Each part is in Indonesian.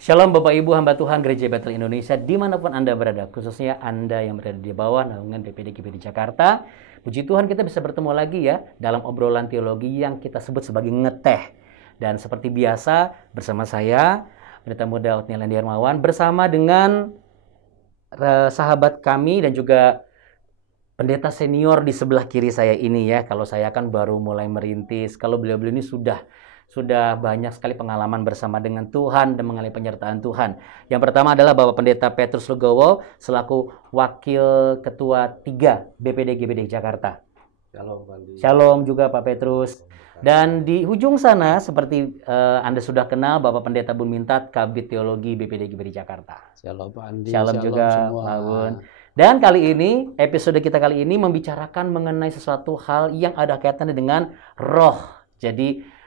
Shalom Bapak Ibu hamba Tuhan Gereja Bethel Indonesia dimanapun Anda berada, khususnya Anda yang berada di bawah naungan BPD GBD Jakarta. Puji Tuhan kita bisa bertemu lagi ya dalam obrolan teologi yang kita sebut sebagai ngeteh. Dan seperti biasa bersama saya, Pendeta Muda Otniel Andi Hermawan, bersama dengan sahabat kami dan juga pendeta senior di sebelah kiri saya ini ya. Kalau saya kan baru mulai merintis, kalau beliau-beliau ini sudah banyak sekali pengalaman bersama dengan Tuhan dan mengalami penyertaan Tuhan. Yang pertama adalah Bapak Pendeta Petrus Legowo selaku Wakil Ketua 3 BPD GBD Jakarta. Shalom, Pak Andi. Shalom juga Pak Petrus. Dan di ujung sana seperti Anda sudah kenal Bapak Pendeta Bun Mintat Kabid Teologi BPD GBD Jakarta. Shalom Pak Andi. Shalom juga semua. Pak Bun. Dan kali ini, episode kita kali ini membicarakan mengenai sesuatu hal yang ada kaitannya dengan roh. Jadi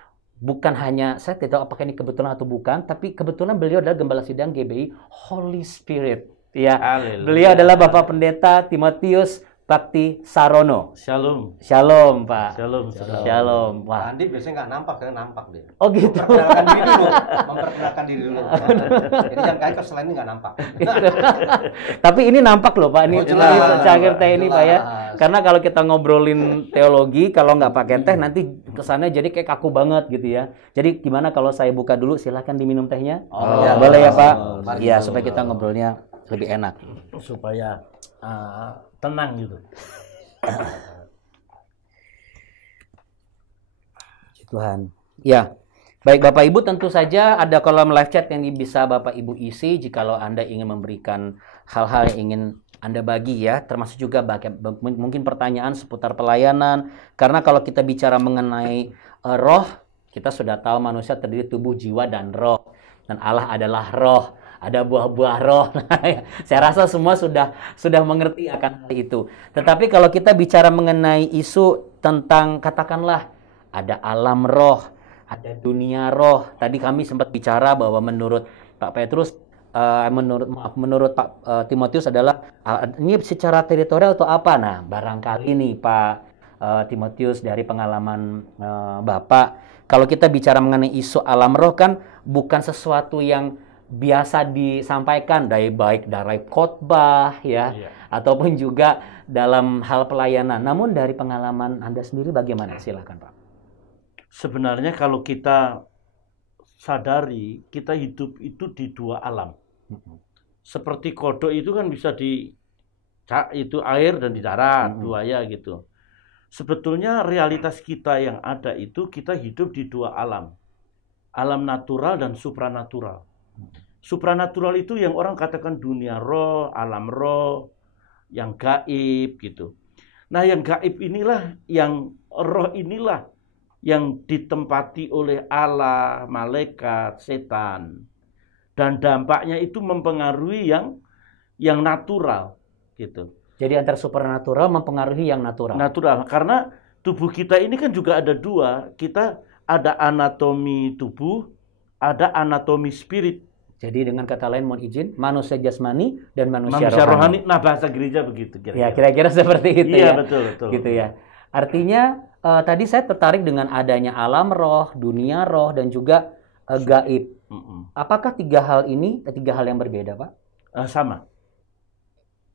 bukan hanya, saya tidak tahu apakah ini kebetulan atau bukan, tapi kebetulan beliau adalah Gembala Sidang GBI Holy Spirit. Ya, beliau adalah Bapak Pendeta Timotius Bakti Sarono. Shalom. Shalom, Pak. Shalom. Shalom. Wah. Andi biasanya nggak nampak, karena nampak dia. Oh gitu. Memperkenalkan diri dulu. Memperkenalkan diri dulu. Jadi jangan kayak selain ini nggak nampak. Tapi ini nampak loh Pak, ini Oh, jelas. cangkir teh ini Pak ya. Jelas. Karena kalau kita ngobrolin teologi, kalau nggak pakai teh nanti kesannya jadi kayak kaku banget gitu ya. Jadi gimana kalau saya buka dulu, silahkan diminum tehnya. Oh, iya. Boleh ya Pak? Mari Iya, dulu. supaya kita ngobrolnya lebih enak. Supaya tenang gitu. Tuhan. Ya. Baik Bapak Ibu, tentu saja ada kolom live chat yang bisa Bapak Ibu isi jikalau Anda ingin memberikan hal-hal yang ingin Anda bagi ya, termasuk juga mungkin pertanyaan seputar pelayanan. Karena kalau kita bicara mengenai roh, kita sudah tahu manusia terdiri tubuh, jiwa, dan roh. Dan Allah adalah roh. Ada buah-buah roh. Saya rasa semua sudah mengerti akan hal itu. Tetapi kalau kita bicara mengenai isu tentang katakanlah ada alam roh, ada dunia roh. Tadi kami sempat bicara bahwa menurut Pak Petrus, menurut Pak Timotius adalah ini secara teritorial atau apa? Nah, barangkali nih Pak Timotius dari pengalaman Bapak, kalau kita bicara mengenai isu alam roh kan bukan sesuatu yang biasa disampaikan dari khotbah ya, ataupun juga dalam hal pelayanan. Namun dari pengalaman Anda sendiri bagaimana? Silakan Pak. Sebenarnya kalau kita sadari, kita hidup itu di dua alam. Seperti kodok itu kan bisa itu air dan di darat, buaya gitu. Sebetulnya realitas kita yang ada itu kita hidup di dua alam. Alam natural dan supranatural. Supranatural itu yang orang katakan dunia roh, alam roh, yang gaib gitu. Nah, yang gaib inilah, yang roh inilah yang ditempati oleh Allah, malaikat, setan. Dan dampaknya itu mempengaruhi yang natural gitu. Jadi antara supernatural mempengaruhi yang natural. Natural, karena tubuh kita ini kan juga ada dua. Kita ada anatomi tubuh, ada anatomi spirit. Jadi dengan kata lain mohon izin, manusia jasmani dan manusia rohani. Nah, bahasa gereja begitu kira-kira. Ya, kira-kira seperti itu iya, ya. betul. Gitu ya. Artinya tadi saya tertarik dengan adanya alam roh, dunia roh, dan juga gaib. Apakah tiga hal yang berbeda, Pak? Sama.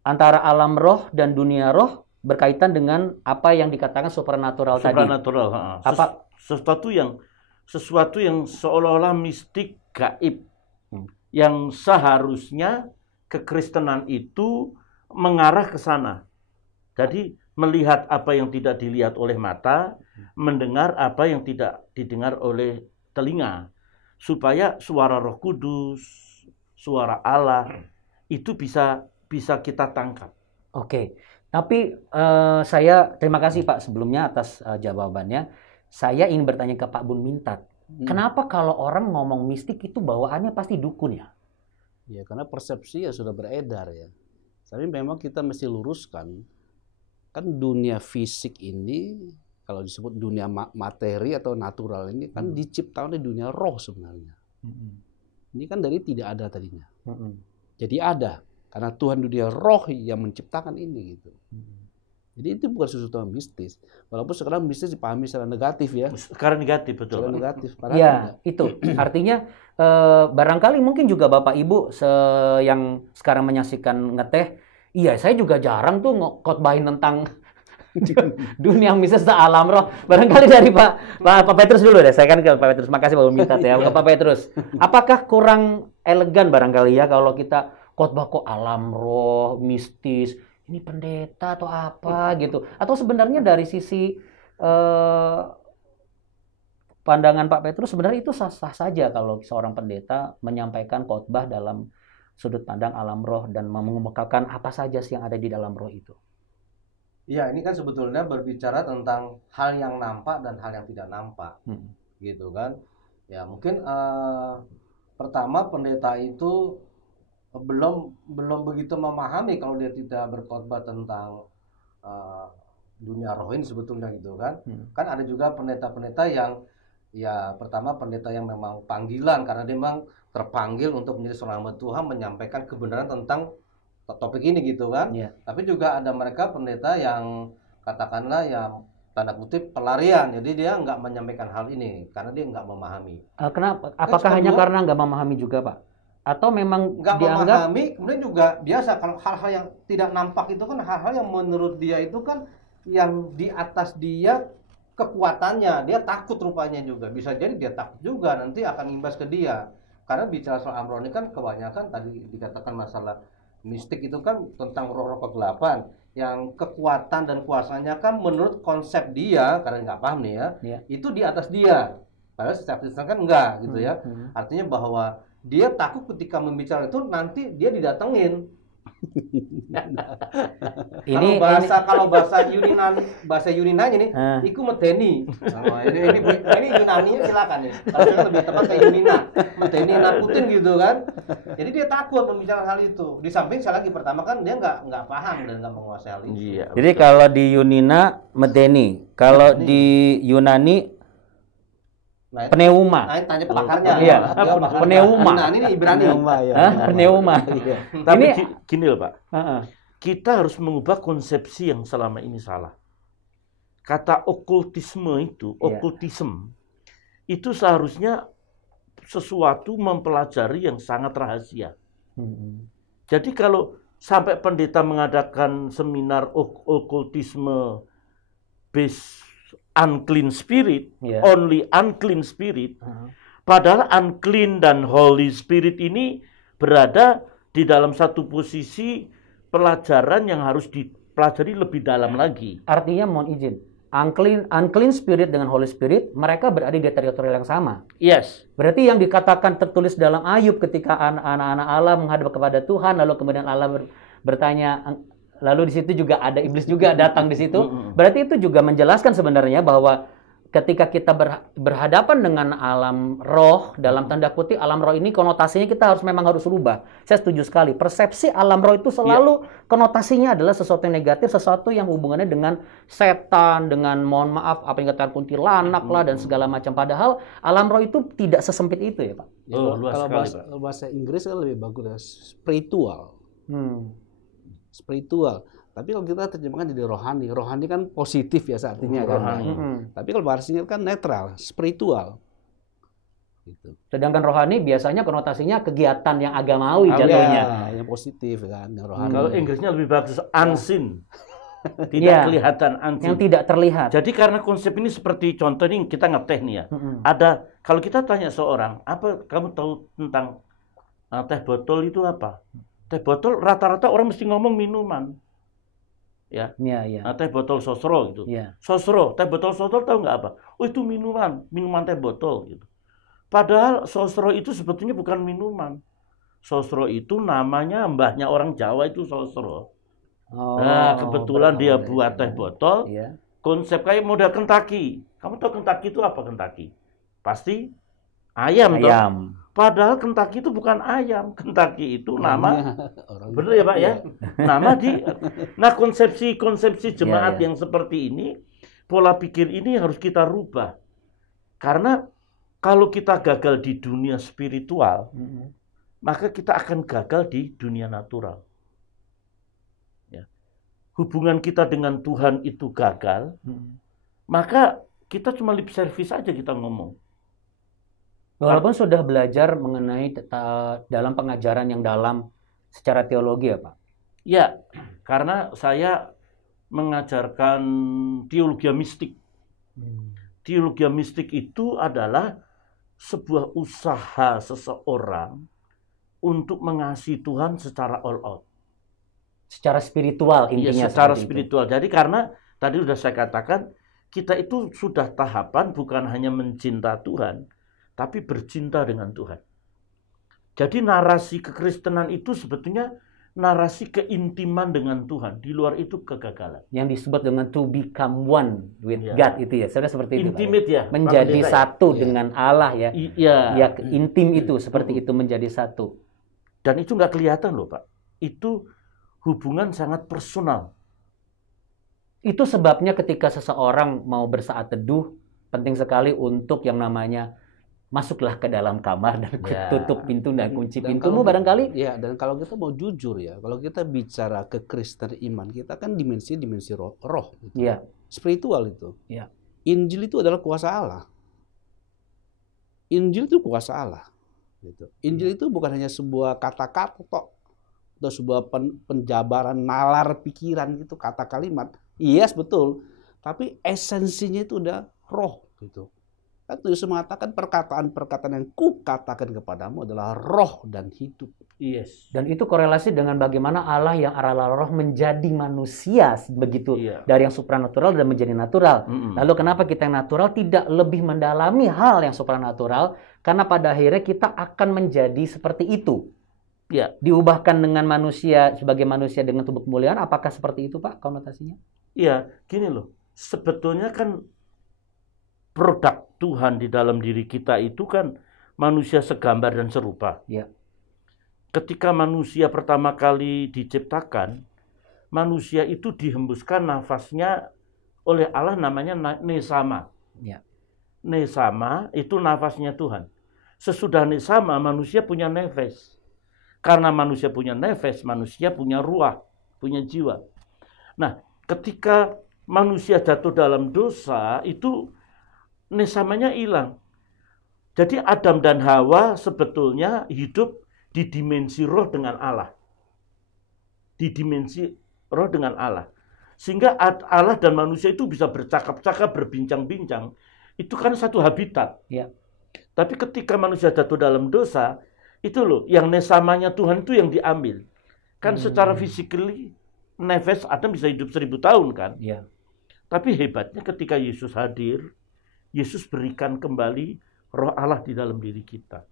Antara alam roh dan dunia roh berkaitan dengan apa yang dikatakan supernatural tadi. Supernatural. Sesuatu yang seolah-olah mistik, gaib. Yang seharusnya kekristenan itu mengarah ke sana. Jadi melihat apa yang tidak dilihat oleh mata, mendengar apa yang tidak didengar oleh telinga, supaya suara Roh Kudus, suara Allah itu bisa kita tangkap. Oke, tapi saya terima kasih Pak sebelumnya atas jawabannya. Saya ingin bertanya ke Pak Bun Mintat. Kenapa kalau orang ngomong mistik itu bawaannya pasti dukun ya? Ya, karena persepsi ya sudah beredar ya. Tapi memang kita mesti luruskan. Kan dunia fisik ini, kalau disebut dunia materi atau natural ini kan diciptakan di dunia roh sebenarnya. Ini kan dari tidak ada tadinya. Jadi ada. Karena Tuhan dunia roh yang menciptakan ini gitu. Jadi itu bukan sesuatu yang mistis. Walaupun sekarang mistis dipahami secara negatif ya. Sekarang negatif, betul. Secara Pak. negatif. Padahal Ya, enggak. itu artinya barangkali mungkin juga Bapak Ibu yang sekarang menyaksikan ngeteh, iya saya juga jarang tuh khotbahin tentang dunia mistis dan alam roh. Barangkali dari Pak Petrus dulu deh. Saya kan ke Pak Petrus. Makasih Bapak minta ya ke Pak Petrus. Apakah kurang elegan barangkali ya kalau kita khotbah kok alam roh, mistis, ini pendeta atau apa gitu? Atau sebenarnya dari sisi pandangan Pak Petrus sebenarnya itu sah-sah saja kalau seorang pendeta menyampaikan khotbah dalam sudut pandang alam roh dan mengemukakan apa saja sih yang ada di dalam roh itu. Iya, ini kan sebetulnya berbicara tentang hal yang nampak dan hal yang tidak nampak, gitu kan? Ya mungkin pertama pendeta itu belum begitu memahami kalau dia tidak berkhotbah tentang dunia roh ini sebetulnya gitu kan. Kan ada juga pendeta-pendeta yang ya pertama pendeta yang memang panggilan karena dia memang terpanggil untuk menjadi seorang hamba Tuhan menyampaikan kebenaran tentang topik ini gitu kan. Yeah. Tapi juga ada mereka pendeta yang katakanlah yang tanda kutip pelarian, jadi dia nggak menyampaikan hal ini karena dia nggak memahami. Kenapa? Apakah hanya karena nggak memahami juga Pak? Atau memang nggak dianggap memahami, kemudian juga biasa kalau hal-hal yang tidak nampak itu kan hal-hal yang menurut dia itu kan yang di atas dia kekuatannya, dia takut rupanya juga, bisa jadi dia takut juga nanti akan imbas ke dia. Karena bicara soal amroh ini kan kebanyakan tadi dikatakan masalah mistik itu kan tentang roh-roh kegelapan yang kekuatan dan kuasanya kan menurut konsep dia karena nggak paham nih ya, itu di atas dia. Padahal secara Kristen kan enggak gitu ya. Artinya bahwa dia takut ketika membicara itu nanti dia didatengin. Kalau bahasa Yunan ini iku medeni. Ini Yunani silakan ya. Kalau saya lebih tepat kayak Yunina, medeni nakutin gitu kan. Jadi dia takut membicarakan hal itu. Di samping saya lagi pertama kan dia nggak paham dan nggak menguasai hal itu. Iya, jadi kalau di Yunina medeni, kalau di Yunani pneuma. Nah, tanya pakarnya. Iya, pneuma. Nah, ini Ibrani. Pneuma. Tapi Ini gini loh Pak, kita harus mengubah konsepsi yang selama ini salah. Kata okultisme itu, okultisme, itu seharusnya sesuatu mempelajari yang sangat rahasia. Jadi kalau sampai pendeta mengadakan seminar okultisme based unclean spirit, only unclean spirit, padahal unclean dan holy spirit ini berada di dalam satu posisi pelajaran yang harus dipelajari lebih dalam lagi. Artinya mohon izin, unclean spirit dengan holy spirit mereka berada di teritorial yang sama. Yes. Berarti yang dikatakan tertulis dalam Ayub ketika anak-anak Allah menghadap kepada Tuhan lalu kemudian Allah bertanya. Lalu di situ juga ada iblis juga datang di situ. Berarti itu juga menjelaskan sebenarnya bahwa ketika kita berhadapan dengan alam roh, dalam tanda kutip alam roh ini konotasinya kita memang harus rubah. Saya setuju sekali. Persepsi alam roh itu selalu konotasinya adalah sesuatu yang negatif, sesuatu yang hubungannya dengan setan, dengan mohon maaf apa yang katakan kuntilanak lah dan segala macam. Padahal alam roh itu tidak sesempit itu ya Pak. Kalau bahasa Inggris kan lebih bagus spiritual. Spiritual. Tapi kalau kita terjemahkan jadi rohani, rohani kan positif ya artinya kan. Tapi kalau bahasanya kan netral, spiritual. Gitu. Sedangkan rohani biasanya konotasinya kegiatan yang agamawi jatuhnya. Yang positif kan, yang rohani. Kalau Inggrisnya lebih bagus unseen. Tidak kelihatan, unseen. Yang tidak terlihat. Jadi karena konsep ini seperti contoh ini kita ngeteh nih ya. Ada kalau kita tanya seorang, apa kamu tahu tentang teh botol itu apa? Teh botol rata-rata orang mesti ngomong minuman, ya. Teh botol sosro gitu. Sosro, teh botol sosro tahu nggak apa? Oh itu minuman teh botol gitu. Padahal sosro itu sebetulnya bukan minuman. Sosro itu namanya mbahnya orang Jawa itu sosro. Nah kebetulan dia buat teh botol. Konsep kayak model Kentucky. Kamu tahu Kentucky itu apa Kentucky? Pasti ayam. Padahal Kentucky itu bukan ayam. Kentucky itu nama, benar ya Pak ya? Nama nah konsepsi jemaat yang seperti ini, pola pikir ini harus kita rubah. Karena kalau kita gagal di dunia spiritual, maka kita akan gagal di dunia natural. Ya. hubungan kita dengan Tuhan itu gagal, maka kita cuma lip service aja kita ngomong. Walaupun sudah belajar mengenai dalam pengajaran yang dalam secara teologi ya Pak? Ya, karena saya mengajarkan teologi mistik. Teologi mistik itu adalah sebuah usaha seseorang untuk mengasihi Tuhan secara all out. Secara spiritual intinya. Ya, secara spiritual. Jadi karena tadi sudah saya katakan, kita itu sudah tahapan bukan hanya mencinta Tuhan, tapi bercinta dengan Tuhan. Jadi narasi kekristenan itu sebetulnya narasi keintiman dengan Tuhan. Di luar itu kegagalan. Yang disebut dengan to become one with God itu ya. Sudah seperti itu. Intimate ya. Menjadi satu dengan Allah ya. Iya. Ya, intim itu seperti itu menjadi satu. Dan itu nggak kelihatan loh Pak. Itu hubungan sangat personal. Itu sebabnya ketika seseorang mau bersaat teduh, penting sekali untuk yang namanya masuklah ke dalam kamar dan tutup pintu dan kunci pintumu barangkali. Ya, dan kalau kita mau jujur ya, kalau kita bicara kekristen iman, kita kan dimensi roh gitu. Ya. Spiritual itu. Ya. Injil itu adalah kuasa Allah. Injil itu kuasa Allah. Gitu. Injil itu bukan hanya sebuah kata-kata atau sebuah penjabaran nalar pikiran gitu, kata kalimat. Yes, betul. Tapi esensinya itu udah roh gitu. Kan Yesus mengatakan perkataan-perkataan yang kukatakan kepadamu adalah roh dan hidup. Yes. Dan itu korelasi dengan bagaimana Allah yang adalah roh menjadi manusia begitu. Iya. Dari yang supranatural dan menjadi natural. Lalu kenapa kita yang natural tidak lebih mendalami hal yang supranatural? Karena pada akhirnya kita akan menjadi seperti itu. Ya. Diubahkan dengan manusia sebagai manusia dengan tubuh kemuliaan. Apakah seperti itu Pak konotasinya? Iya, gini loh. Sebetulnya kan produk Tuhan di dalam diri kita itu kan manusia segambar dan serupa. Ya. Ketika manusia pertama kali diciptakan, manusia itu dihembuskan nafasnya oleh Allah namanya nesama. Ya. Nesama itu nafasnya Tuhan. Sesudah nesama manusia punya nefes. Karena manusia punya nefes, manusia punya ruah, punya jiwa. Nah, ketika manusia jatuh dalam dosa itu nesamanya hilang. Jadi Adam dan Hawa sebetulnya hidup di dimensi roh dengan Allah. Di dimensi roh dengan Allah. Sehingga Allah dan manusia itu bisa bercakap-cakap, berbincang-bincang. Itu kan satu habitat. Ya. Tapi ketika manusia jatuh dalam dosa, itu loh, yang nesamanya Tuhan itu yang diambil. Kan secara physically, nefes Adam bisa hidup 1000 tahun kan. Ya. Tapi hebatnya ketika Yesus hadir, Yesus berikan kembali roh Allah di dalam diri kita.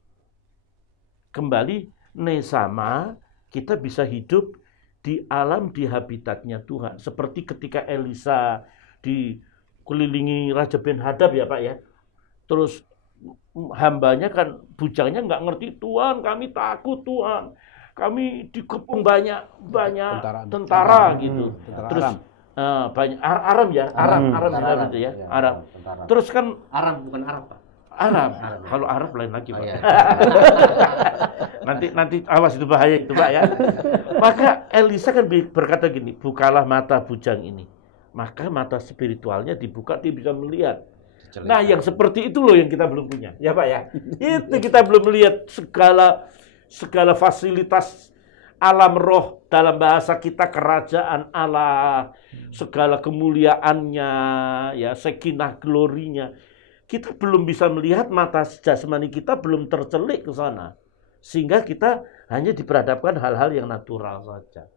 Kembali nesama, kita bisa hidup di alam, di habitatnya Tuhan. Seperti ketika Elisa dikelilingi Raja Ben-Hadad ya Pak ya. Terus hambanya kan, bujangnya nggak ngerti, Tuhan kami takut Tuhan. Kami dikepung banyak tentara gitu. Terus banyak Aram ya, Aram itu ya, Aram. Terus kan Aram bukan Arab Pak. Arab. Kalau Arab lain lagi Pak. nanti awas itu bahaya itu Pak ya. Maka Elisa kan berkata gini, bukalah mata bujang ini. Maka mata spiritualnya dibuka, dia bisa melihat. Nah, yang seperti itu loh yang kita belum punya, ya Pak ya. Itu kita belum melihat segala fasilitas alam roh, dalam bahasa kita kerajaan Allah, segala kemuliaannya, ya sekinah glorinya. Kita belum bisa melihat, mata jasmani kita belum tercelik ke sana. Sehingga kita hanya diperhadapkan hal-hal yang natural saja.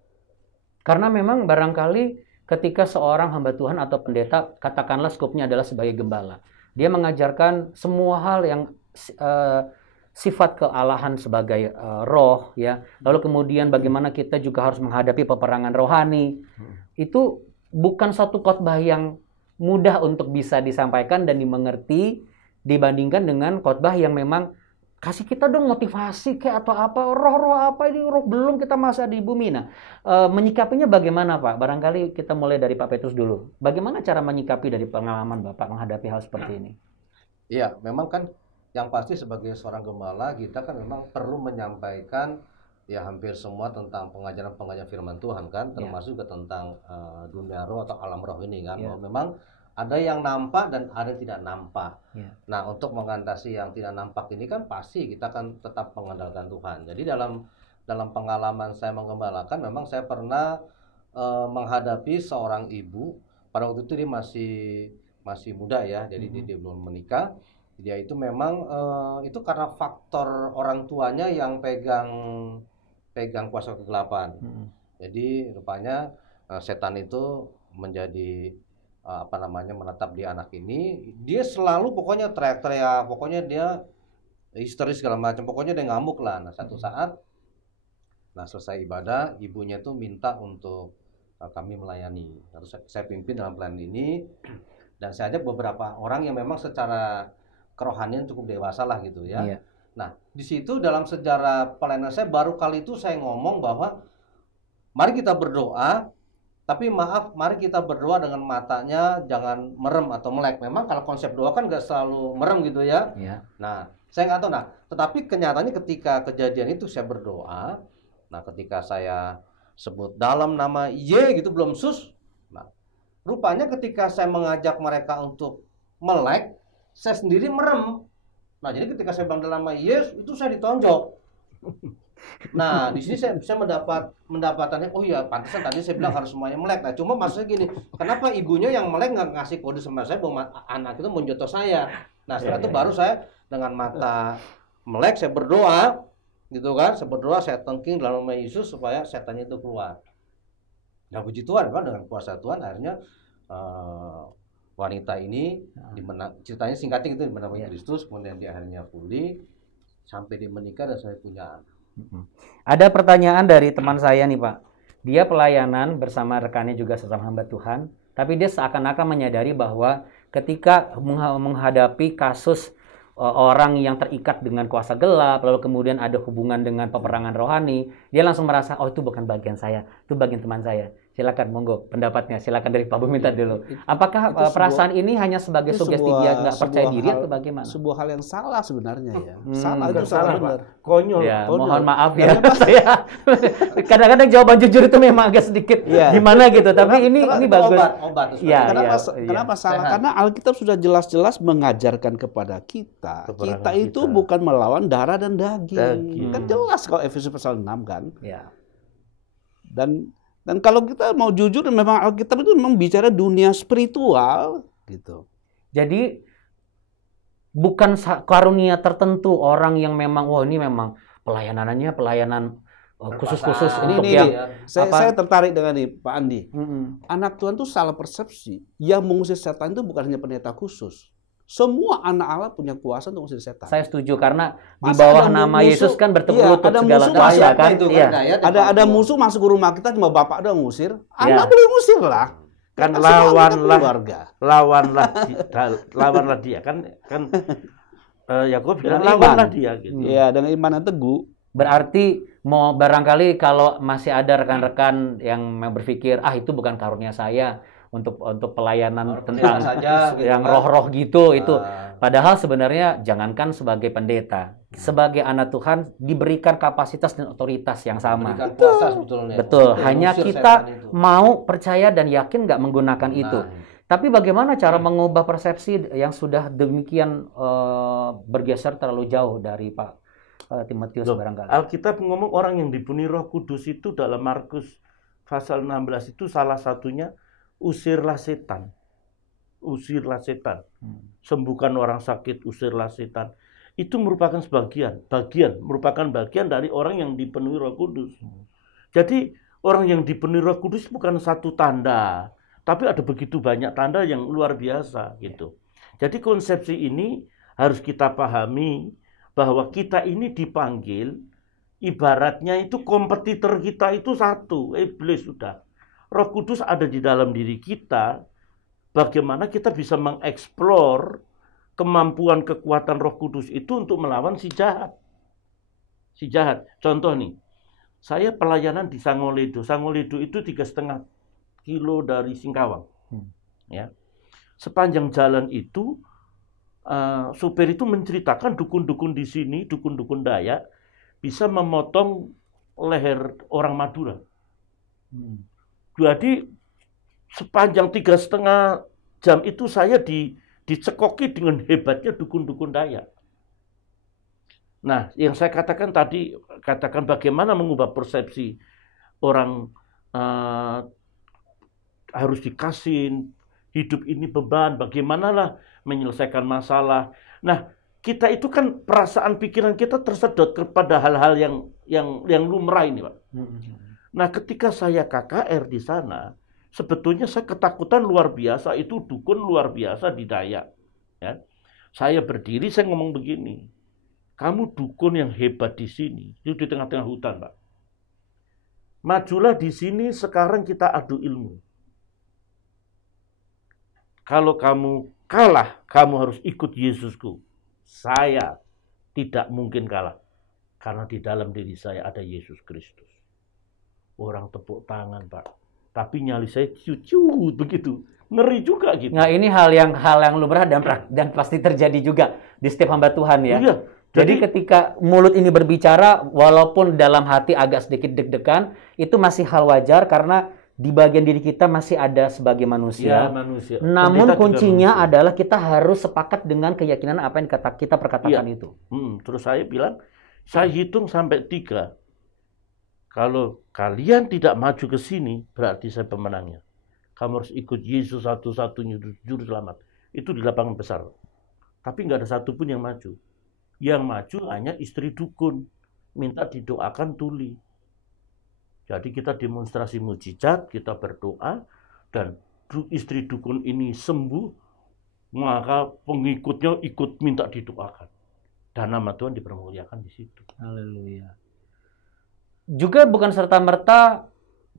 Karena memang barangkali ketika seorang hamba Tuhan atau pendeta, katakanlah skopnya adalah sebagai gembala. Dia mengajarkan semua hal yang sifat kealahan sebagai roh ya. Lalu kemudian bagaimana kita juga harus menghadapi peperangan rohani. Itu bukan satu khotbah yang mudah untuk bisa disampaikan dan dimengerti dibandingkan dengan khotbah yang memang kasih kita dong motivasi kayak atau apa, roh-roh apa ini, roh belum kita masa di bumi. Nah, menyikapinya bagaimana Pak? Barangkali kita mulai dari Pak Petrus dulu. Bagaimana cara menyikapi dari pengalaman Bapak menghadapi hal seperti ini? Iya, memang kan yang pasti sebagai seorang gembala kita kan memang perlu menyampaikan ya hampir semua tentang pengajaran firman Tuhan kan, termasuk juga tentang dunia roh atau alam roh ini kan. Bahwa memang ada yang nampak dan ada yang tidak nampak. Nah, untuk mengatasi yang tidak nampak ini kan pasti kita kan tetap mengandalkan Tuhan. Jadi dalam pengalaman saya menggembalakan, memang saya pernah menghadapi seorang ibu. Pada waktu itu dia masih muda ya, jadi dia belum menikah. Dia itu memang itu karena faktor orang tuanya yang pegang kuasa kegelapan. Jadi rupanya setan itu menjadi menetap di anak ini. Dia selalu pokoknya teriak-teriak, pokoknya dia histeris segala macam, pokoknya dia ngamuk lah. Nah, satu saat, selesai ibadah, ibunya tuh minta untuk kami melayani. Terus saya pimpin dalam pelayanan ini, dan saya ajak beberapa orang yang memang secara kerohanian cukup dewasa lah gitu ya. Nah, di situ dalam sejarah pelayanan saya baru kali itu saya ngomong bahwa mari kita berdoa, tapi maaf, mari kita berdoa dengan matanya jangan merem atau melek. Memang kalau konsep doa kan nggak selalu merem gitu ya. Nah, saya nggak tahu. Nah, tetapi kenyataannya ketika kejadian itu saya berdoa, nah ketika saya sebut dalam nama Y gitu belum sus. Nah, rupanya ketika saya mengajak mereka untuk melek, saya sendiri merem. Nah, jadi ketika saya bilang dalam nama Yesus itu saya ditonjok. Nah, di sini saya mendapatkannya, oh iya, pantesan tadi saya bilang harus semuanya melek. Nah, cuma maksudnya gini, kenapa ibunya yang melek nggak ngasih kode sama saya bahwa anak itu menjotos saya. Nah, setelah itu baru saya dengan mata melek saya berdoa, gitu kan? Saya berdoa, saya tengking dalam nama Yesus supaya setannya itu keluar. Nah, puji Tuhan, kan dengan kuasa Tuhan akhirnya wanita ini ceritanya singkatnya itu dimenangkan Kristus, kemudian dia akhirnya pulih sampai dia menikah dan saya punya anak. Ada pertanyaan dari teman saya nih Pak. Dia pelayanan bersama rekannya juga sesama hamba Tuhan, tapi dia seakan-akan menyadari bahwa ketika menghadapi kasus orang yang terikat dengan kuasa gelap, lalu kemudian ada hubungan dengan peperangan rohani, dia langsung merasa, oh itu bukan bagian saya, itu bagian teman saya. Silakan, monggo pendapatnya. Silakan dari Pak Buminta dulu. Apakah perasaan ini hanya sebagai sugesti dia nggak percaya diri atau bagaimana? Sebuah hal yang salah sebenarnya ya. Salah itu salah benar. Konyol. Ya, mohon maaf ya. Saya kadang-kadang jawaban jujur itu memang agak sedikit gimana gitu. Tapi ini bagus. Obat. Kenapa salah? Karena Alkitab sudah jelas-jelas mengajarkan kepada kita. Kita itu bukan melawan darah dan daging. Kan jelas kalau Efesus pasal 6 kan. Dan kalau kita mau jujur, memang Alkitab itu memang bicara dunia spiritual gitu. Jadi bukan karunia tertentu orang yang memang ini memang pelayanan khusus untuk yang saya tertarik dengan Pak Andi. Anak Tuhan itu salah persepsi. Yang mengusir setan itu bukan hanya pendeta khusus. Semua anak Allah punya kuasa untuk mengusir setan. Saya setuju karena di bawah nama Yesus kan bertemu lutut segala kuasa kan. Ada musuh masuk ke rumah kita cuma bapak doang ngusir. Anak boleh ngusir lah. Kan lawanlah dia kan Yakub bilang lawanlah dia gitu. Iya, dengan iman yang teguh. Berarti barangkali kalau masih ada rekan-rekan yang berpikir itu bukan karunia saya untuk pelayanan tentang yang roh-roh gitu itu. Padahal sebenarnya jangankan sebagai pendeta, sebagai anak Tuhan diberikan kapasitas dan otoritas yang sama. Kuasa sebetulnya. Betul. Hanya kita mau percaya dan yakin nggak menggunakan itu. Tapi bagaimana cara mengubah persepsi yang sudah demikian bergeser terlalu jauh dari Pak Timotius barangkali? Alkitab ngomong orang yang dipenuhi Roh Kudus itu dalam Markus pasal 16 itu salah satunya usirlah setan. Usirlah setan. Sembuhkan orang sakit, usirlah setan. Itu merupakan merupakan bagian dari orang yang dipenuhi Roh Kudus. Jadi orang yang dipenuhi Roh Kudus bukan satu tanda, tapi ada begitu banyak tanda yang luar biasa gitu. Jadi konsepsi ini harus kita pahami bahwa kita ini dipanggil, ibaratnya itu kompetitor kita itu satu, iblis sudah. Roh Kudus ada di dalam diri kita, bagaimana kita bisa mengeksplor kemampuan kekuatan Roh Kudus itu untuk melawan si jahat. Si jahat. Contoh nih, saya pelayanan di Sangoledo. Sangoledo itu 3,5 kilo dari Singkawang. Ya. Sepanjang jalan itu, supir itu menceritakan dukun-dukun di sini, dukun-dukun Dayak, bisa memotong leher orang Madura. Jadi sepanjang 3,5 jam itu saya dicekoki dengan hebatnya dukun-dukun Dayak. Nah, yang saya katakan tadi, katakan bagaimana mengubah persepsi orang harus dikasih, hidup ini beban, bagaimanalah menyelesaikan masalah. Nah, kita itu kan perasaan pikiran kita tersedot kepada hal-hal yang lumrah ini, Pak. Nah, ketika saya KKR di sana, sebetulnya saya ketakutan luar biasa, itu dukun luar biasa di Dayak. Ya. Saya berdiri, saya ngomong begini, kamu dukun yang hebat di sini, itu di tengah-tengah hutan, Pak. Majulah di sini, sekarang kita adu ilmu. Kalau kamu kalah, kamu harus ikut Yesusku. Saya tidak mungkin kalah, karena di dalam diri saya ada Yesus Kristus. Orang tepuk tangan, Pak. Tapi nyali saya ciut begitu. Ngeri juga gitu. Nah, ini hal yang lumrah dan pasti terjadi juga di setiap hamba Tuhan ya. Iya. Jadi ketika mulut ini berbicara, walaupun dalam hati agak sedikit deg-degan, itu masih hal wajar karena di bagian diri kita masih ada sebagai manusia. Ya, manusia. Namun kuncinya adalah kita harus sepakat dengan keyakinan apa yang kita perkatakan itu. Terus saya bilang, saya hitung sampai 3. Kalau kalian tidak maju ke sini, berarti saya pemenangnya. Kamu harus ikut Yesus satu-satunya juru selamat. Itu di lapangan besar. Tapi nggak ada satupun yang maju. Yang maju hanya istri dukun. Minta didoakan tuli. Jadi kita demonstrasi mujizat, kita berdoa, dan istri dukun ini sembuh, maka pengikutnya ikut minta didoakan. Dan nama Tuhan dipermuliakan di situ. Haleluya. Juga bukan serta-merta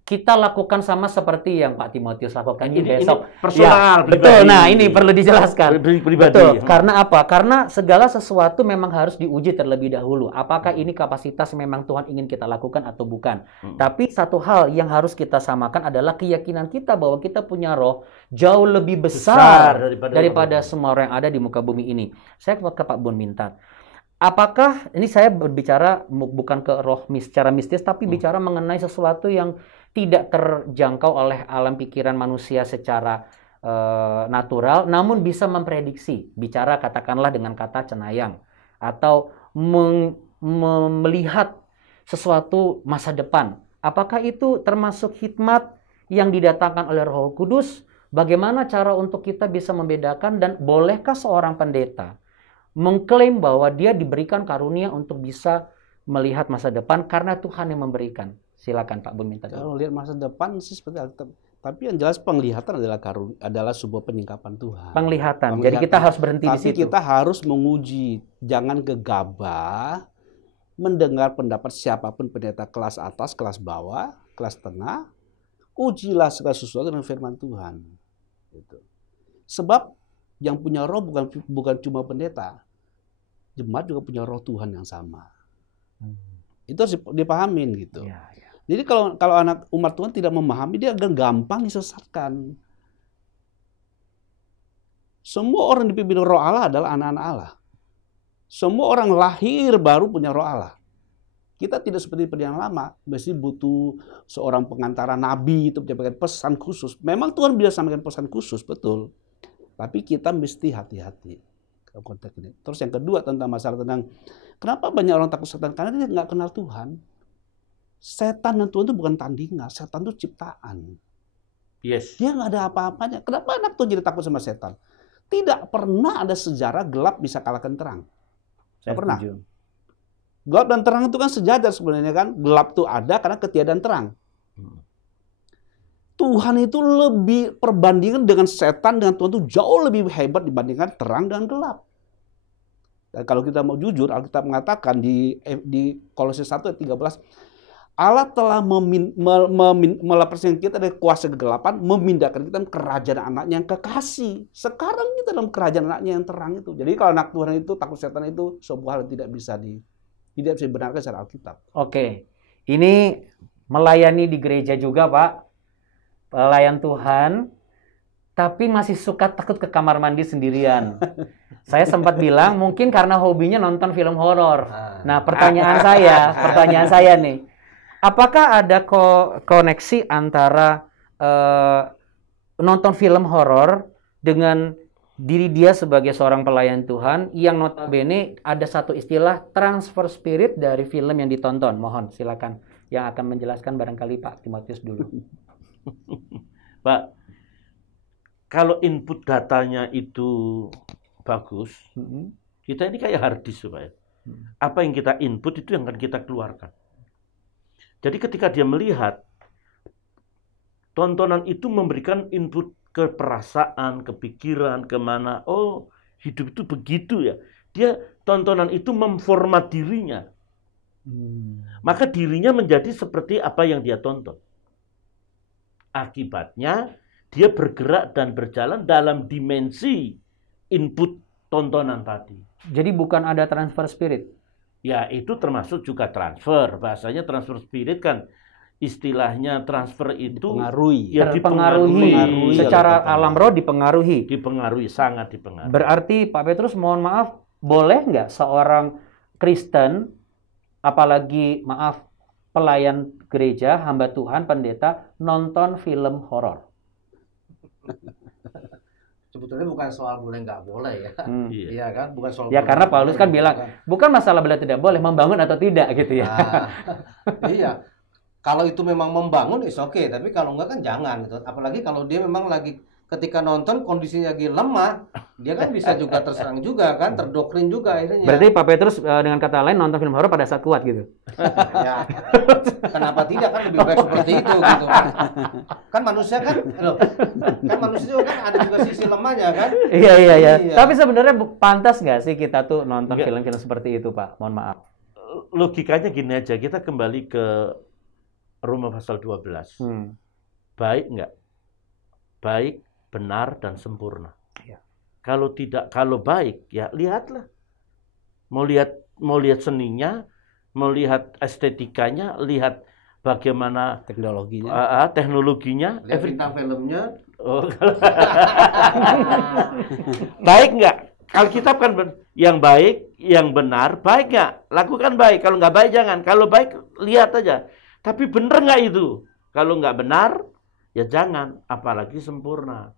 kita lakukan sama seperti yang Pak Timotius lakukan Ini besok. personal, ya, betul. Nah, ini perlu dijelaskan. Pribadi. Betul. Karena apa? Karena segala sesuatu memang harus diuji terlebih dahulu. Apakah ini kapasitas memang Tuhan ingin kita lakukan atau bukan? Tapi satu hal yang harus kita samakan adalah keyakinan kita bahwa kita punya roh jauh lebih besar daripada semua orang yang ada di muka bumi ini. Saya ke Pak Bun Mintat. Apakah, ini saya berbicara bukan ke roh secara mistis, tapi bicara mengenai sesuatu yang tidak terjangkau oleh alam pikiran manusia secara natural, namun bisa memprediksi. Bicara katakanlah dengan kata cenayang, atau melihat sesuatu masa depan. Apakah itu termasuk hikmat yang didatangkan oleh Roh Kudus? Bagaimana cara untuk kita bisa membedakan, dan bolehkah seorang pendeta mengklaim bahwa dia diberikan karunia untuk bisa melihat masa depan karena Tuhan yang memberikan? Silakan Pak Bun Mintat. Kalau lihat masa depan sih seperti Alkitab. Tapi yang jelas penglihatan adalah sebuah penyingkapan Tuhan. Penglihatan. Jadi kita harus berhenti di situ. Tapi kita harus menguji, jangan gegabah mendengar pendapat siapapun, pendeta kelas atas, kelas bawah, kelas tengah. Ujilah segala sesuatu dengan firman Tuhan. Gitu. Sebab yang punya roh bukan cuma pendeta, jemaat juga punya roh Tuhan yang sama. Itu harus dipahamin gitu. Ya, ya. Jadi kalau anak umat Tuhan tidak memahami, dia akan gampang disesatkan. Semua orang dipimpin roh Allah adalah anak-anak Allah. Semua orang lahir baru punya roh Allah. Kita tidak seperti yang lama, mesti butuh seorang pengantara nabi itu menyampaikan pesan khusus. Memang Tuhan bisa sampaikan pesan khusus, betul. Tapi kita mesti hati-hati dalam konteks ini. Terus yang kedua tentang masalah tentang kenapa banyak orang takut setan? Karena dia nggak kenal Tuhan. Setan dan Tuhan itu bukan tandingan. Setan itu ciptaan. Yes. Dia nggak ada apa-apanya. Kenapa anak Tuhan jadi takut sama setan? Tidak pernah ada sejarah gelap bisa kalahkan terang. Tidak pernah. Gelap dan terang itu kan sejajar sebenarnya kan. Gelap itu ada karena ketiadaan terang. Tuhan itu lebih, perbandingan dengan setan dengan Tuhan itu jauh lebih hebat dibandingkan terang dan gelap. Dan kalau kita mau jujur, Alkitab mengatakan di Kolose 1 ayat 13, Allah telah melepaskan kita dari kuasa kegelapan, memindahkan kita ke kerajaan anaknya yang kekasih. Sekarang kita dalam kerajaan anaknya yang terang itu. Jadi kalau anak Tuhan itu takut setan itu sebuah hal yang tidak bisa dibenarkan secara Alkitab. Oke, ini melayani di gereja juga Pak. Pelayan Tuhan, tapi masih suka takut ke kamar mandi sendirian. Saya sempat bilang mungkin karena hobinya nonton film horor. Nah, pertanyaan saya nih, Apakah ada koneksi antara nonton film horor dengan diri dia sebagai seorang pelayan Tuhan yang notabene ada satu istilah transfer spirit dari film yang ditonton? Mohon silakan yang akan menjelaskan barangkali Pak Timotius dulu. Pak, kalau input datanya itu bagus, kita ini kayak hard disk supaya apa yang kita input itu yang akan kita keluarkan. Jadi ketika dia melihat tontonan itu memberikan input ke perasaan, ke pikiran, kemana, oh hidup itu begitu ya. Dia tontonan itu memformat dirinya. Maka dirinya menjadi seperti apa yang dia tonton. Akibatnya dia bergerak dan berjalan dalam dimensi input tontonan tadi. Jadi bukan ada transfer spirit? Ya itu termasuk juga transfer. Bahasanya transfer spirit kan istilahnya transfer itu dipengaruhi secara alam roh dipengaruhi, sangat dipengaruhi. Berarti Pak Petrus mohon maaf, boleh nggak seorang Kristen, apalagi maaf pelayan gereja, hamba Tuhan, pendeta nonton film horor? Sebetulnya bukan soal boleh nggak boleh ya, iya kan, bukan soal. Ya karena Paulus kan bilang bukan masalah boleh tidak boleh, membangun atau tidak gitu ya. Iya. Kalau itu memang membangun is oke, tapi kalau enggak kan jangan gitu. Apalagi kalau dia memang lagi ketika nonton kondisinya lagi lemah, dia kan bisa juga terserang juga kan, terdoktrin juga akhirnya. Berarti Pak Petrus dengan kata lain nonton film horor pada saat kuat gitu. Ya. Kenapa tidak, kan lebih baik seperti itu gitu kan. Kan manusia kan manusia juga kan ada juga sisi lemahnya kan. Iya. Tapi sebenarnya pantas nggak sih kita tuh nonton film-film seperti itu, Pak? Mohon maaf. Logikanya gini aja, kita kembali ke Roma pasal 12. Baik enggak? Baik, benar dan sempurna. Ya. Kalau baik ya lihatlah. Mau lihat seninya, mau lihat estetikanya, lihat bagaimana teknologinya, lihat bintang filmnya. Baik enggak? Kalau kitab kan yang baik, yang benar, baik enggak? Lakukan baik. Kalau enggak baik jangan. Kalau baik lihat aja. Tapi benar nggak itu? Kalau nggak benar, ya jangan. Apalagi sempurna.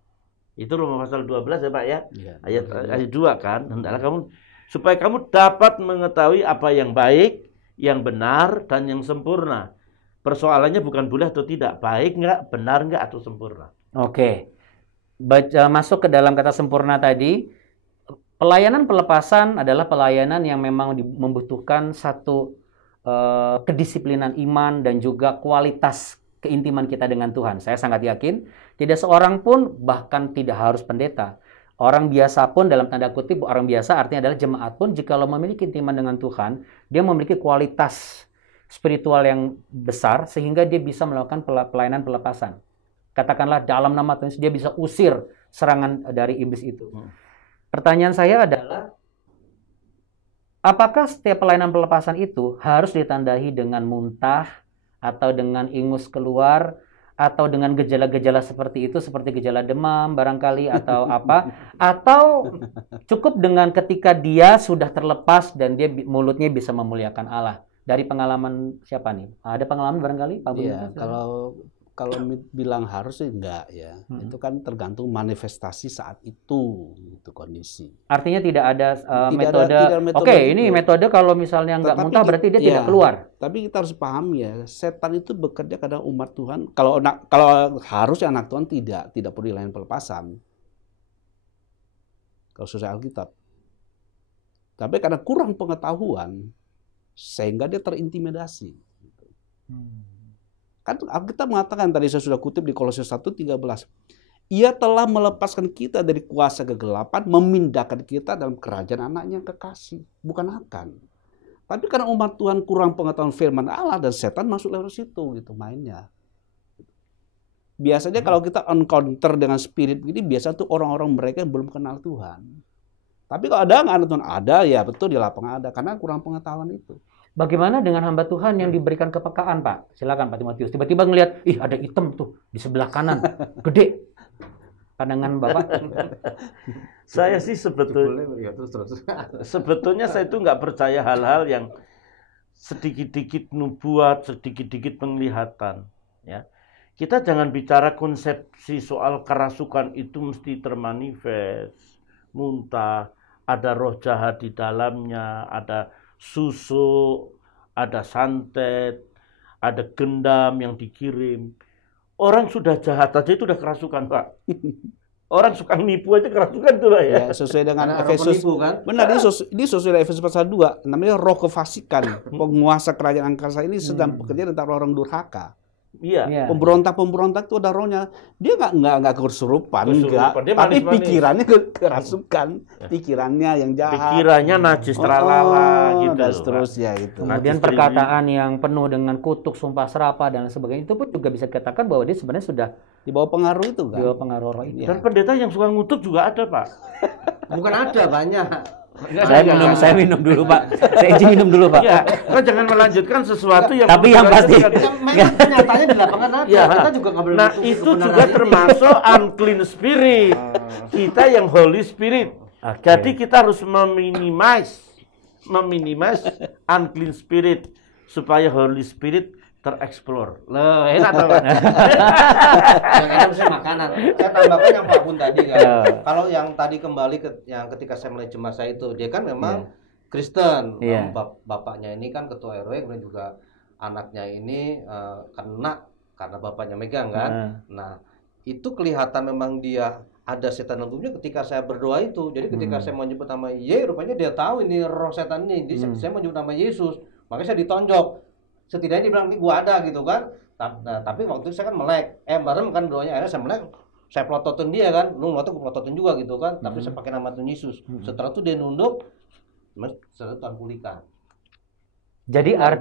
Itu Roma pasal 12 ya Pak ya? Ayat 2 kan? Hendaklah kamu, supaya kamu dapat mengetahui apa yang baik, yang benar, dan yang sempurna. Persoalannya bukan boleh atau tidak. Baik nggak, benar nggak, atau sempurna. Oke. Masuk ke dalam kata sempurna tadi. Pelayanan pelepasan adalah pelayanan yang memang membutuhkan satu kedisiplinan iman dan juga kualitas keintiman kita dengan Tuhan. Saya sangat yakin tidak seorang pun, bahkan tidak harus pendeta, orang biasa pun, dalam tanda kutip orang biasa artinya adalah jemaat pun, jikalau memiliki intiman dengan Tuhan, dia memiliki kualitas spiritual yang besar sehingga dia bisa melakukan pelayanan pelepasan. Katakanlah dalam nama Tuhan dia bisa usir serangan dari iblis itu. Pertanyaan saya adalah, apakah setiap pelayanan pelepasan itu harus ditandai dengan muntah, atau dengan ingus keluar, atau dengan gejala-gejala seperti itu, seperti gejala demam barangkali, atau apa? Atau cukup dengan ketika dia sudah terlepas dan dia mulutnya bisa memuliakan Allah? Dari pengalaman siapa nih? Ada pengalaman barangkali? Pak Iya, kalau bilang harus sih enggak ya. Itu kan tergantung manifestasi saat itu kondisi. Artinya tidak ada metode. Oke, ini metode kalau misalnya nggak muntah berarti dia tidak keluar. Tapi kita harus paham ya, setan itu bekerja kadang umat Tuhan. Kalau harusnya anak Tuhan tidak perlu dilayani pelepasan. Kalau sesuai Alkitab. Tapi karena kurang pengetahuan sehingga dia terintimidasi. Kan kita mengatakan tadi saya sudah kutip di Kolose 1:13. Ia telah melepaskan kita dari kuasa kegelapan, memindahkan kita dalam kerajaan anaknya yang kekasih. Bukan akan. Tapi karena umat Tuhan kurang pengetahuan firman Allah dan setan masuk lewat situ gitu mainnya. Biasanya kalau kita encounter dengan spirit begini, biasa tuh orang-orang mereka yang belum kenal Tuhan. Tapi kalau ada nggak anak Tuhan? Ada ya, betul di lapangan ada. Karena kurang pengetahuan itu. Bagaimana dengan hamba Tuhan yang diberikan kepekaan, Pak? Silakan Pak Timotius. Tiba-tiba ngelihat, ih ada hitam tuh di sebelah kanan, gede. Pandangan Bapak? Saya sih sebetulnya saya itu nggak percaya hal-hal yang sedikit-dikit nubuat, sedikit-dikit penglihatan, ya. Kita jangan bicara konsepsi soal kerasukan itu mesti termanifest, muntah, ada roh jahat di dalamnya, ada susuk, ada santet, ada gendam yang dikirim. Orang sudah jahat aja itu udah kerasukan, Pak. Orang suka nipu aja kerasukan tuh, Pak, ya. Ya, sesuai dengan Karena roh Efesus. penipu, kan? Benar, ini sesuai dengan Efesus pasal 2. Namanya roh kefasikan. Penguasa kerajaan angkasa ini sedang bekerja tentang orang durhaka. Iya. Iya. Pemberontak itu ada rohnya. Dia nggak kesurupan, enggak. Dia Tapi manis-manis. pikirannya kerasukan. Pikirannya yang jahat. Pikirannya najis tralala gitu. Dan loh, seterusnya gitu. Kemudian Najis perkataan yang penuh dengan kutuk, sumpah serapah dan sebagainya itu pun juga bisa dikatakan bahwa dia sebenarnya sudah Di bawah pengaruh itu di kan. bawah pengaruh roh itu. Dan pendeta yang suka ngutuk juga ada, Pak. Bukan ada, banyak. Saya minum dulu, Pak. Saya izin minum dulu, Pak. Ya, kan jangan melanjutkan sesuatu yang Tapi yang pasti Memang kenyataannya di lapangan ada. Ya. Kita juga nggak boleh Nah, nutup itu kebenaran juga ini. termasuk unclean spirit. Kita yang Holy Spirit. Jadi kita harus meminimize unclean spirit supaya Holy Spirit tereksplor. Loh, enak tuh, Pak. Yang enak mesti makanan. Saya tambahkan yang Pak Bun tadi kan. Ya. Kalau yang tadi kembali ke yang ketika saya mulai jemaah saya itu, dia kan memang Kristen. Iya. Bapaknya ini kan ketua RW, kemudian juga anaknya ini kena karena bapaknya megang kan. Nah, itu kelihatan memang dia ada setan dalam tubuhnya ketika saya berdoa itu. Jadi ketika saya mau nyebut nama rupanya dia tahu ini roh setan ini. Jadi saya mau nyebut nama Yesus, makanya saya ditonjok. Setidaknya dia bilang ini gua ada gitu kan. Nah, tapi waktu itu saya kan melek. Bareng kan doanya akhirnya saya melek. Saya pelototin dia kan. Lu melotot gua pelototin juga gitu kan. Tapi saya pakai nama Tuhan Yesus. Setelah itu dia nunduk. Setelah itu Tuhan pulihkan. Jadi Luar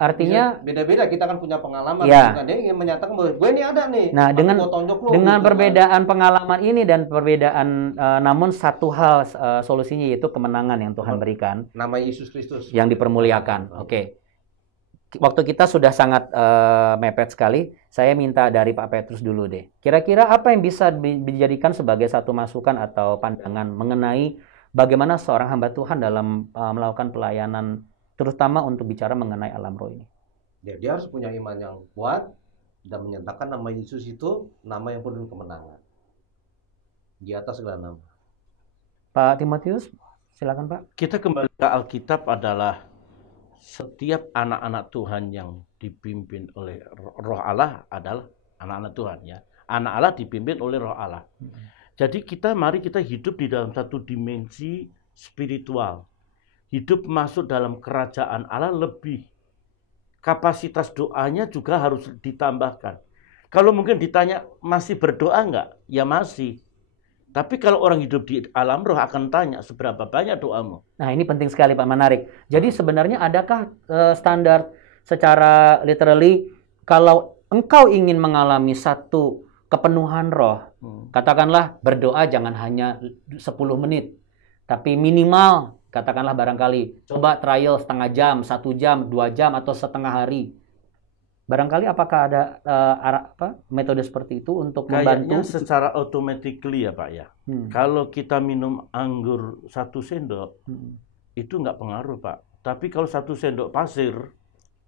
artinya beda-beda kita kan punya pengalaman Ya. gitu kan. Dia ingin menyatakan bahwa gue ini ada nih. Nah, Aku mau tonjok lu, dengan gitu kan. perbedaan pengalaman ini dan perbedaan namun satu hal solusinya yaitu kemenangan yang Tuhan berikan Nama Yesus Kristus. yang dipermuliakan. Oke. Waktu kita sudah sangat mepet sekali. Saya minta dari Pak Petrus dulu deh. Kira-kira apa yang bisa dijadikan sebagai satu masukan atau pandangan mengenai bagaimana seorang hamba Tuhan dalam melakukan pelayanan, terutama untuk bicara mengenai alam roh ini? Ya, dia harus punya iman yang kuat dan menyatakan nama Yesus itu nama yang penuh kemenangan. Di atas segala nama. Pak Timotius, silakan Pak. Kita kembali ke Alkitab adalah setiap anak-anak Tuhan yang dipimpin oleh Roh Allah adalah anak-anak Tuhan, ya. Anak Allah dipimpin oleh Roh Allah. Jadi mari kita hidup di dalam satu dimensi spiritual. Hidup masuk dalam kerajaan Allah lebih. Kapasitas doanya juga harus ditambahkan. Kalau mungkin ditanya masih berdoa enggak? Ya masih. Tapi kalau orang hidup di alam roh akan tanya seberapa banyak doamu. Nah, ini penting sekali Pak, menarik. Jadi sebenarnya adakah standar secara literally kalau engkau ingin mengalami satu kepenuhan roh, katakanlah berdoa jangan hanya 10 menit, tapi minimal katakanlah barangkali coba trial setengah jam, 1 jam, 2 jam atau setengah hari. Barangkali apakah ada metode seperti itu untuk Kayaknya membantu? secara automatically ya Pak ya. Kalau kita minum anggur 1 sendok, itu nggak pengaruh Pak. Tapi kalau 1 sendok pasir,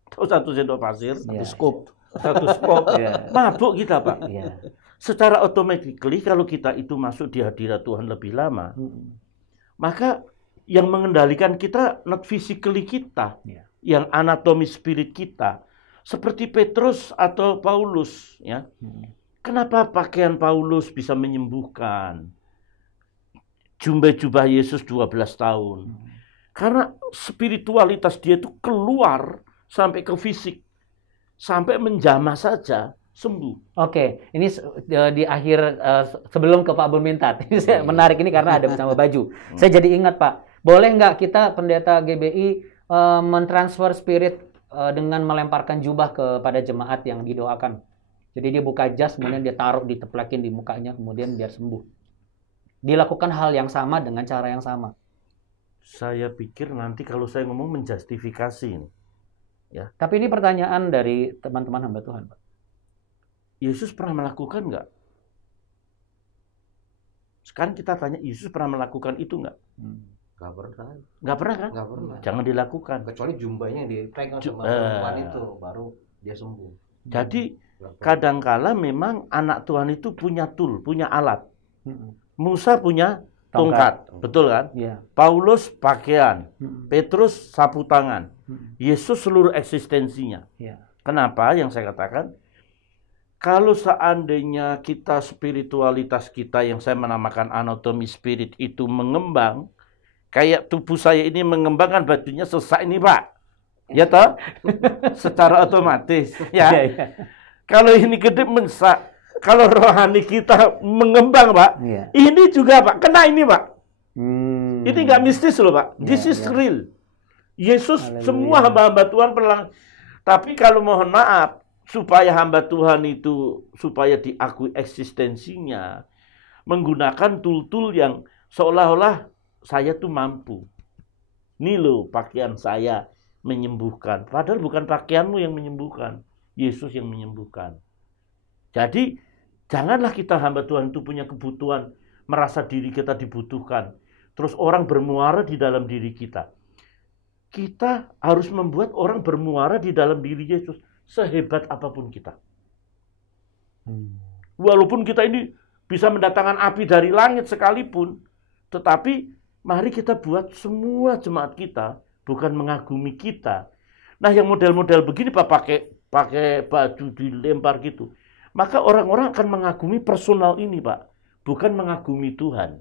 atau 1 sendok pasir, Ya. 1 skop, mabuk kita Pak. Ya. Secara automatically kalau kita itu masuk di hadirat Tuhan lebih lama, maka yang mengendalikan kita not physically kita, yang anatomi spirit kita. Seperti Petrus atau Paulus, ya. Kenapa pakaian Paulus bisa menyembuhkan? Jubah Yesus 12 tahun. Karena spiritualitas dia itu keluar sampai ke fisik. Sampai menjamah saja sembuh. Oke, ini di akhir sebelum ke Pak Bulmintat. Ini saya menarik ini karena ada bersama baju. Saya jadi ingat Pak, boleh nggak kita pendeta GBI mentransfer spirit dengan melemparkan jubah kepada jemaat yang didoakan. Jadi dia buka jas, kemudian dia taruh, diteplekin di mukanya, kemudian biar sembuh. Dilakukan hal yang sama dengan cara yang sama. Saya pikir nanti kalau saya ngomong menjustifikasi ini. Ya. Tapi ini pertanyaan dari teman-teman hamba Tuhan, Pak. Yesus pernah melakukan nggak? Sekarang kita tanya, Yesus pernah melakukan itu nggak? Nggak pernah. Nggak pernah kan? Nggak pernah. Jangan dilakukan. Kecuali jumbanya yang dipegang Ju- sama perempuan itu, baru dia sembuh. Jadi Nggak pernah. kadangkala memang anak Tuhan itu punya tool, punya alat. Musa punya tongkat, betul kan? Iya. Paulus pakaian, Mm-mm. Petrus sapu tangan, Mm-mm. Yesus seluruh eksistensinya. Iya. Kenapa? Yang saya katakan, kalau seandainya kita spiritualitas kita yang saya menamakan anatomi spirit itu mengembang, kayak tubuh saya ini mengembangkan bajunya sesak ini Pak, ya toh? Secara otomatis, ya. Iya, iya. Kalau ini kedip mensak, kalau rohani kita mengembang Pak, Iya. ini juga Pak, kena ini Pak. Hmm. Ini nggak mistis loh Pak, Iya, this is iya. real. Yesus Haleluya. semua hamba-hamba Tuhan pernah. Tapi kalau mohon maaf, supaya hamba Tuhan itu supaya diakui eksistensinya, menggunakan tool-tool yang seolah-olah saya tuh mampu. Nih loh pakaian saya menyembuhkan. Padahal bukan pakaianmu yang menyembuhkan, Yesus yang menyembuhkan. Jadi janganlah kita hamba Tuhan itu punya kebutuhan, merasa diri kita dibutuhkan. Terus orang bermuara di dalam diri kita. Kita harus membuat orang bermuara di dalam diri Yesus sehebat apapun kita. Walaupun kita ini bisa mendatangkan api dari langit sekalipun, tetapi mari kita buat semua jemaat kita bukan mengagumi kita. Nah, yang model-model begini Pak, pakai baju dilempar gitu. Maka orang-orang akan mengagumi personal ini, Pak, bukan mengagumi Tuhan.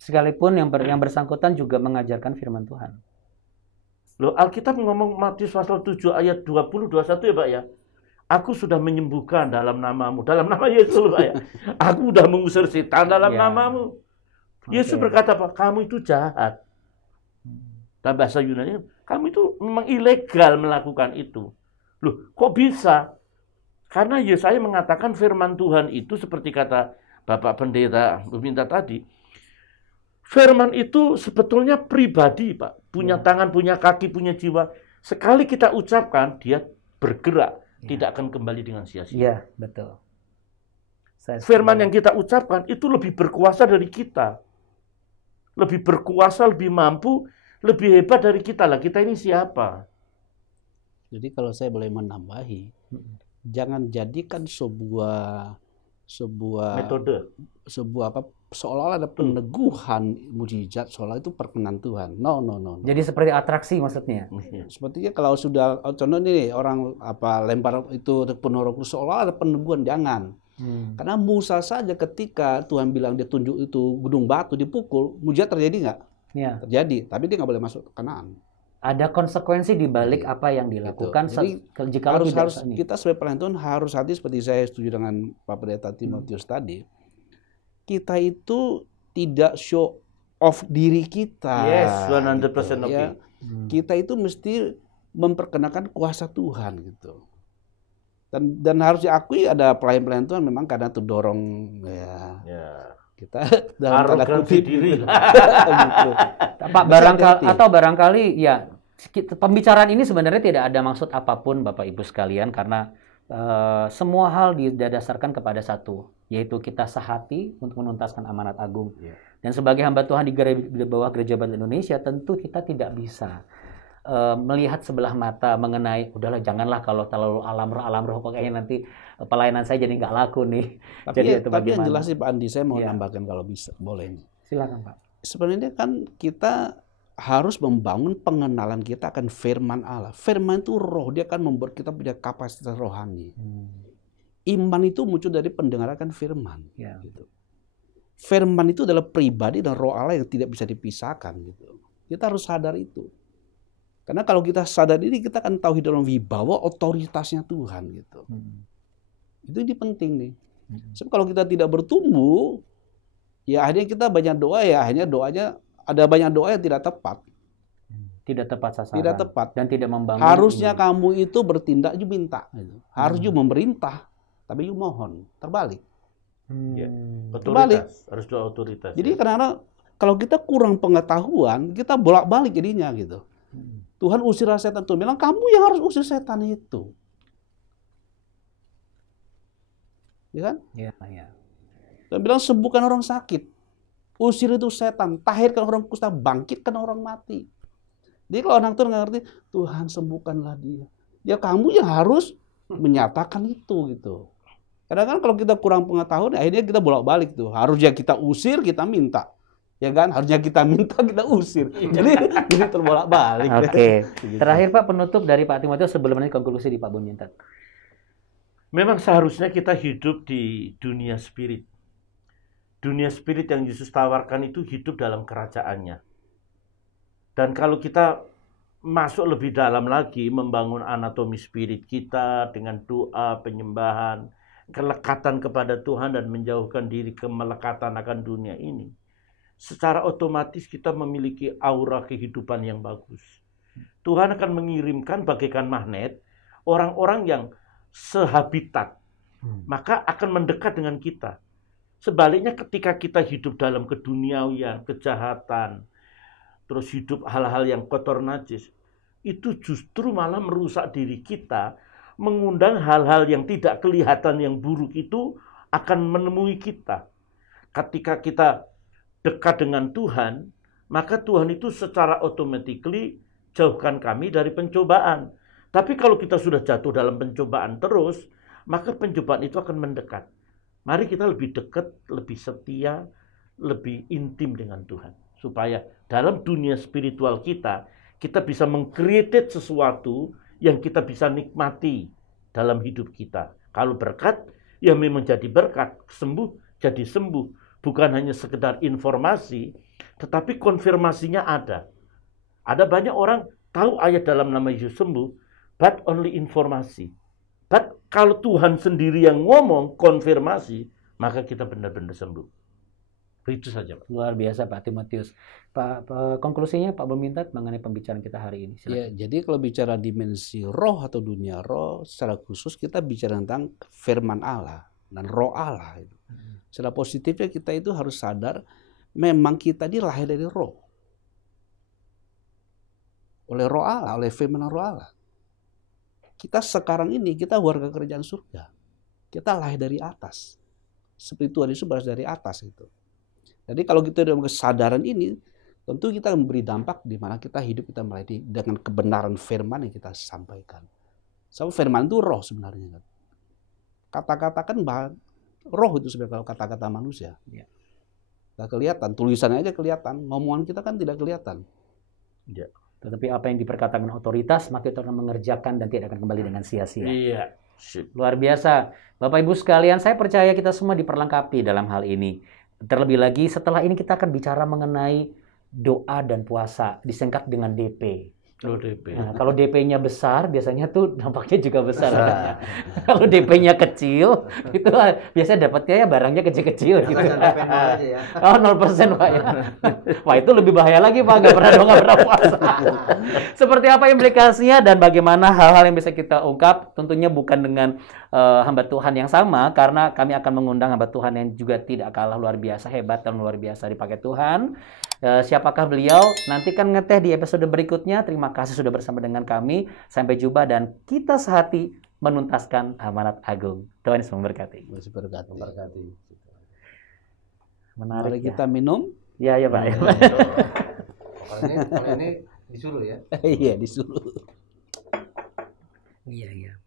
Sekalipun yang bersangkutan juga mengajarkan firman Tuhan. Loh, Alkitab ngomong Matius pasal 7 ayat 20 21 ya, Pak ya. Aku sudah menyembuhkan dalam namamu, dalam nama Yesus loh, Pak ya. Aku sudah mengusir setan dalam Ya. namamu. Yesus Oke. berkata, Pak, kamu itu jahat. Dalam bahasa Yunani, kamu itu memang ilegal melakukan itu. Loh, kok bisa? Karena Yesaya mengatakan firman Tuhan itu seperti kata Bapak Pendeta meminta tadi. Firman itu sebetulnya pribadi, Pak. Punya tangan, punya kaki, punya jiwa. Sekali kita ucapkan, dia bergerak. Tidak akan kembali dengan sia-sia. Iya, betul. Firman yang kita ucapkan itu lebih berkuasa dari kita. Lebih berkuasa, lebih mampu, lebih hebat dari kita. Lah, kita ini siapa? Jadi kalau saya boleh menambahi, jangan jadikan sebuah Metode. seolah-olah ada peneguhan mujizat seolah itu perkenan Tuhan. No. Jadi seperti atraksi maksudnya. Sepertinya kalau sudah contoh ini orang lempar itu penuh roh kudus seolah ada peneguhan, jangan. Karena Musa saja ketika Tuhan bilang dia tunjuk itu gedung batu dipukul, mujizat terjadi nggak? Iya. Terjadi, tapi dia nggak boleh masuk ke Kanaan. Ada konsekuensi di balik apa yang dilakukan Jadi, jika harus ini. kita sebagai pelayan Tuhan harus hati seperti saya setuju dengan Pak Pendeta Timotius tadi. Kita itu tidak show off diri kita. Yes, 100% oke. Ya. Kita itu mesti memperkenalkan kuasa Tuhan gitu. Dan harus diakui ada pelayan-pelayan Tuhan memang karena terdorong Ya. kita dalam tanda Arogansi kutip diri. gitu. Pak, barangkali ya pembicaraan ini sebenarnya tidak ada maksud apapun Bapak Ibu sekalian karena semua hal didasarkan kepada satu, yaitu kita sehati untuk menuntaskan amanat agung. Dan sebagai hamba Tuhan di bawah Gereja Baptis Indonesia, tentu kita tidak bisa melihat sebelah mata mengenai udahlah janganlah kalau terlalu alam roh kayaknya nanti pelayanan saya jadi nggak laku nih. Tapi yang jelas sih Pak Andi, saya mau nambahkan kalau bisa, boleh nih. Silakan Pak. Sebenarnya kan kita harus membangun pengenalan kita akan firman Allah. Firman itu roh, dia akan membuat kita punya kapasitas rohani. Iman itu muncul dari pendengaran firman. Gitu. Firman itu adalah pribadi dan roh Allah yang tidak bisa dipisahkan. Gitu. Kita harus sadar itu. Karena kalau kita sadar ini, kita akan tahu dalam wibawa otoritasnya Tuhan. Gitu. Itu ini penting nih. Sebab kalau kita tidak bertumbuh, ya akhirnya kita banyak doa, ya akhirnya doanya ada banyak doa yang tidak tepat. Tidak tepat sasaran. Tidak tepat. Dan tidak membangun. Harusnya kamu itu bertindak, you minta. Gitu. Harus you memerintah, tapi you mohon. Terbalik. Otoritas. Harus doa otoritas. Jadi kadang-kadang kalau kita kurang pengetahuan, kita bolak-balik jadinya gitu. Tuhan usir setan, Tuhan bilang kamu yang harus usir setan itu. Ya kan? Iya. Tuhan bilang sembuhkan orang sakit. usir itu setan, tahirkan orang kusta, bangkitkan orang mati. Jadi kalau orang tua nggak ngerti, Tuhan sembuhkanlah dia. Ya kamu yang harus menyatakan itu gitu. Kadang-kadang kalau kita kurang pengetahuan, akhirnya kita bolak-balik tuh. Harusnya kita usir, kita minta. Ya kan? Harusnya kita minta, kita usir. Jadi terbolak-balik. Oke. Gitu. Terakhir Pak, penutup dari Pak Timotius sebelum nanti konklusi di Pak Bumintan. Memang seharusnya kita hidup di dunia spirit. Dunia spirit yang Yesus tawarkan itu hidup dalam kerajaannya. Dan kalau kita masuk lebih dalam lagi, membangun anatomi spirit kita dengan doa, penyembahan, kelekatan kepada Tuhan dan menjauhkan diri kemelekatan akan dunia ini, secara otomatis kita memiliki aura kehidupan yang bagus. Tuhan akan mengirimkan bagaikan magnet orang-orang yang sehabitat, maka akan mendekat dengan kita. Sebaliknya ketika kita hidup dalam keduniawian, kejahatan, terus hidup hal-hal yang kotor najis, itu justru malah merusak diri kita, mengundang hal-hal yang tidak kelihatan yang buruk itu akan menemui kita. Ketika kita dekat dengan Tuhan, maka Tuhan itu secara automatically jauhkan kami dari pencobaan. Tapi kalau kita sudah jatuh dalam pencobaan terus, maka pencobaan itu akan mendekat. Mari kita lebih dekat, lebih setia, lebih intim dengan Tuhan. Supaya dalam dunia spiritual kita bisa meng-create sesuatu yang kita bisa nikmati dalam hidup kita. Kalau berkat, ya memang jadi berkat. Sembuh, jadi sembuh. Bukan hanya sekedar informasi, tetapi konfirmasinya ada. Ada banyak orang tahu ayat dalam nama Yesus sembuh, but only informasi. But kalau Tuhan sendiri yang ngomong, konfirmasi, maka kita benar-benar sembuh. Itu saja, Pak. Luar biasa Pak Timotius. Pak, konklusinya Pak Bumintan mengenai pembicaraan kita hari ini. Ya, jadi kalau bicara dimensi roh atau dunia roh, secara khusus kita bicara tentang firman Allah dan roh Allah. Secara positifnya kita itu harus sadar, memang kita ini lahir dari roh. Oleh roh Allah, oleh firman roh Allah. Kita sekarang ini, kita warga kerajaan surga. Kita lahir dari atas. Seperti Tuhan Yesus berasal dari atas itu. Jadi kalau kita dalam kesadaran ini, tentu kita memberi dampak di mana kita hidup, kita mulai dengan kebenaran firman yang kita sampaikan. Sebab firman itu roh sebenarnya. Kata-kata kan roh itu sebenarnya kalau kata-kata manusia. Ya. Nggak kelihatan, tulisannya aja kelihatan, ngomongan kita kan tidak kelihatan. Ya. Tetapi apa yang diperkatakan otoritas, maka itu akan mengerjakan dan tidak akan kembali dengan sia-sia. Iya. Luar biasa. Bapak Ibu sekalian, saya percaya kita semua diperlengkapi dalam hal ini. Terlebih lagi setelah ini kita akan bicara mengenai doa dan puasa, disingkat dengan DP. DP. Nah, kalau DP-nya besar, biasanya tuh dampaknya juga besar. Kalau DP-nya kecil, itu biasanya dapatnya ya barangnya kecil-kecil gitu. Ya. Oh, 0% Pak ya. Wah, itu lebih bahaya lagi Pak, nggak pernah puasa. Seperti apa implikasinya dan bagaimana hal-hal yang bisa kita ungkap, tentunya bukan dengan hamba Tuhan yang sama, karena kami akan mengundang hamba Tuhan yang juga tidak kalah luar biasa hebat dan luar biasa dipakai Tuhan. Siapakah beliau? Nantikan ngeteh di episode berikutnya. Terima kasih sudah bersama dengan kami. Sampai jumpa dan kita sehati menuntaskan amanat agung. Tuhan Yesus memberkati. Memberkati. Menarik. Mari Ya. kita minum. Ya Pak. Ya. Kalau ini disuruh ya. Iya, disuruh. Iya.